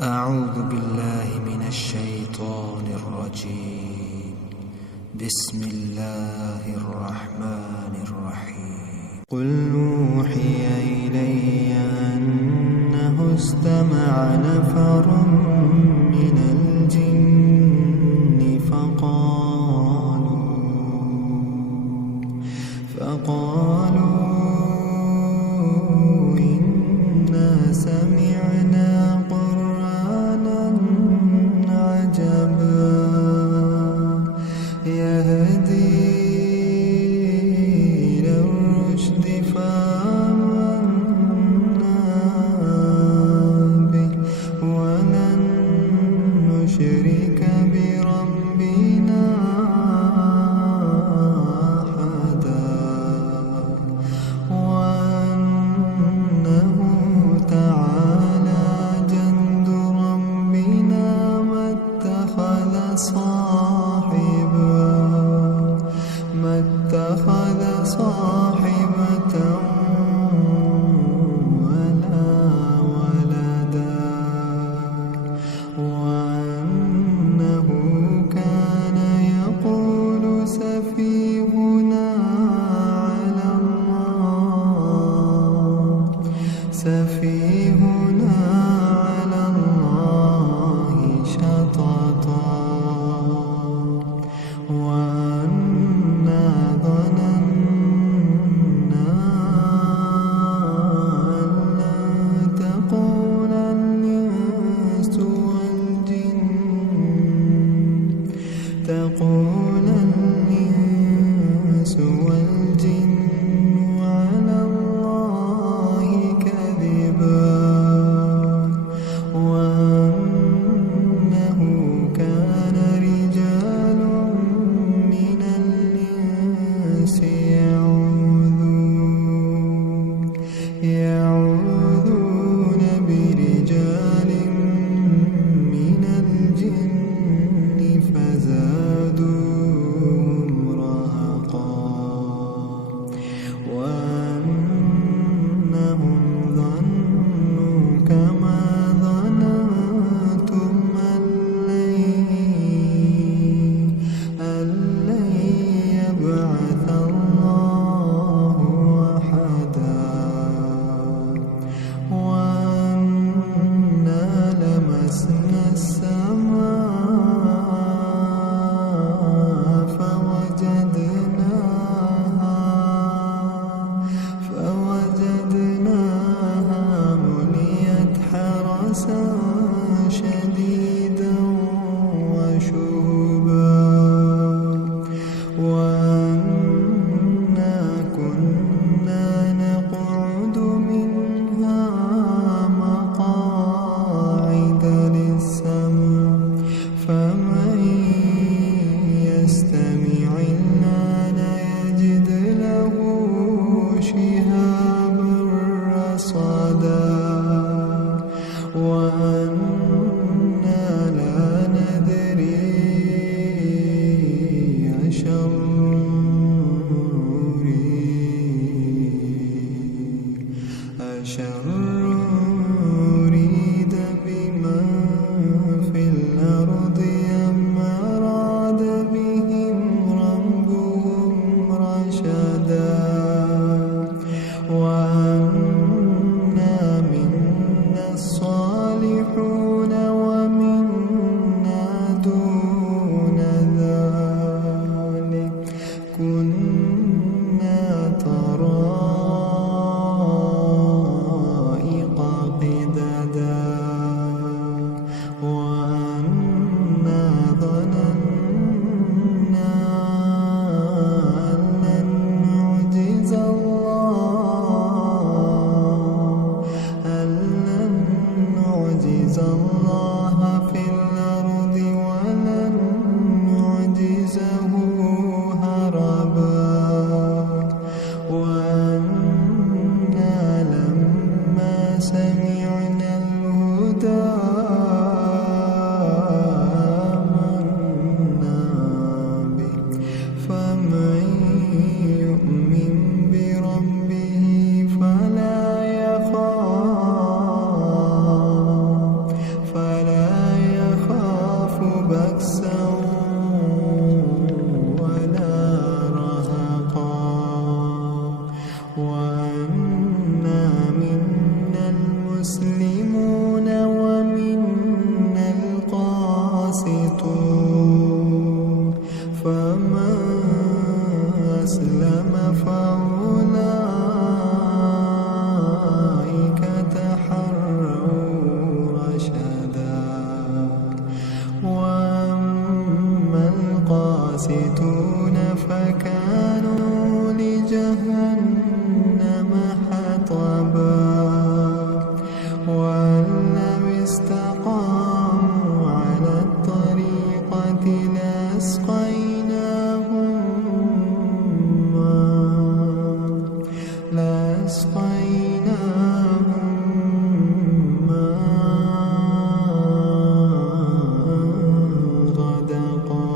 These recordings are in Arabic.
أعوذ بالله من الشيطان الرجيم. بسم الله الرحمن الرحيم. قل أوحي إلي أنه استمع نفر من الجن فقالوا إنا سمعنا قرآنا عجبا يهدي إلى الرشد فآمنا به ولن نشرك بربنا أحدا وأنه تعالى جد ربنا ما اتخذ صاحبة ولا ولدا وأنه كان يقول سفيهنا على الله شططا وأنا ظننا أن لن تقول الإنس والجن على الله كذبا وأنه كان رجال من الإنس يعوذون برجال من الجن فزادوهم رهقا وأنهم ظنوا كما ظننتم أن لن يبعث الله أحدا وأنا لمسنا السماء فوجدناها مليت حرسا شديدا وشهبا وأنا كنا نقعد منها مقاعد للسمع فمن يستمع الآن يجد له شهابا رصدا وأنا لا ندري أشر أريد بمن في الأرض أم أراد بهم ربهم رشدا وأنا منا الصالحون ومنا دون ذلك كنا طرائق قددا وأنا ظننا أن لن نعجز الله في الأرض ولن نعجزه هربا وأنا لما سمعنا الهدى آمنا به فمن يؤمن بربه فلا يخاف قاسطون فكانوا لجهنم حطبا وأن لو استقاموا على الطريقة لأسقيناهم غدقا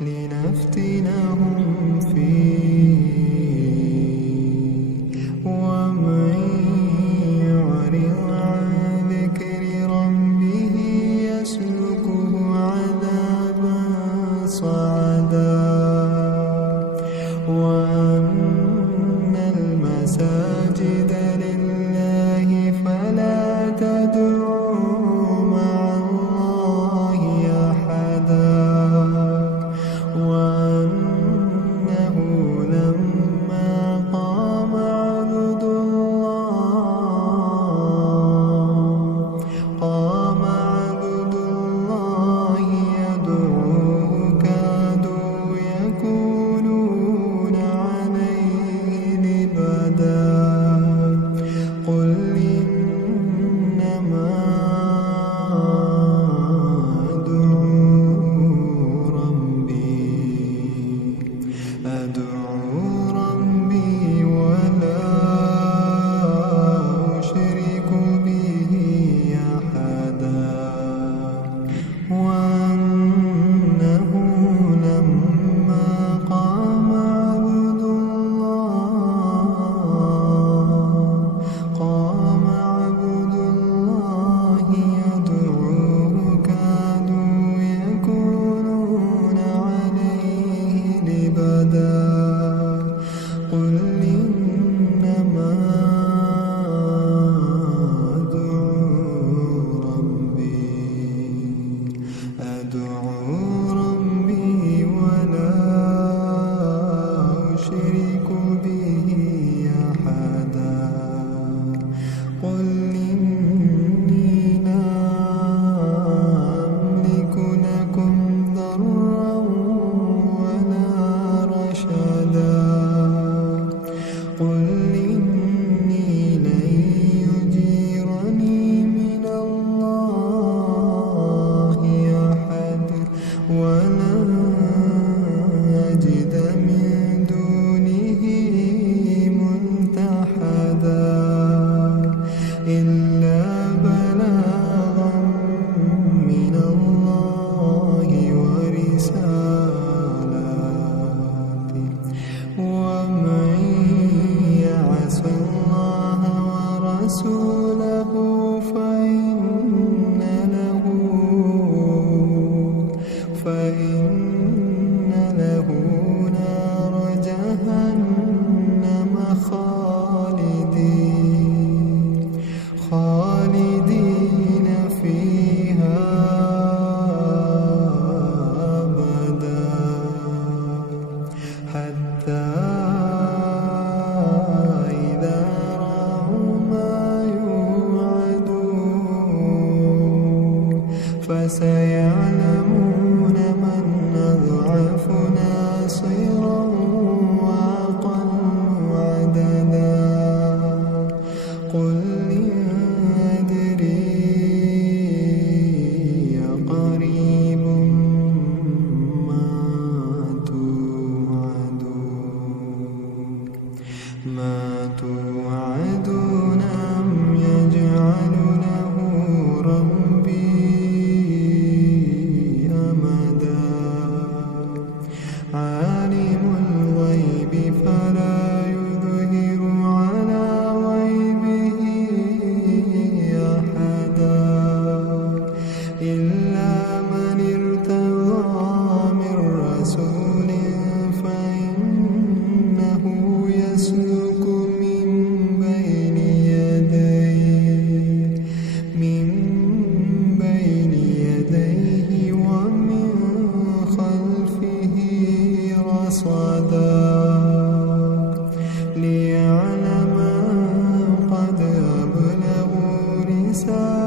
لنفتنهم فيه ومن يعرض عن ذكر ربه يسلكه عذابا صعدا وأن المساجد لله فلا تدعوا مع الله أحدا وأنه لما قام عبد الله يدعوه كادوا يكونون عليه لبدا قل إنما أدعو ربي ولا أشرك به أحدا وأنه لما قام عبد الله يدعوه كادوا يكونون عليه لبدا قل إنما أدعو ربي ولا أشرك به أحدا قل إني لا أملك لكم ضرا ولا رشدا قل إني لن يجيرني من الله أحد ولن أجد من دونه ملتحدا إلا بلاغا من الله ورسالاته ومن يعص الله ورسوله فإن له نار جهنم خالدين فيها أبدا حتى إذا رأوا ما يوعدون فسيعلمون من أضعف ناصرا وأقل عددا قل أدري قريب ما توعدون أم يجعل له ربي أمدا عالم الغيب فلا يظهر على غيبه أحدا إلا من ارتضى من رسول فإنه يسلك من بين يديه ومن خلفه رصدا ليعلم قد أبلغوا رسالة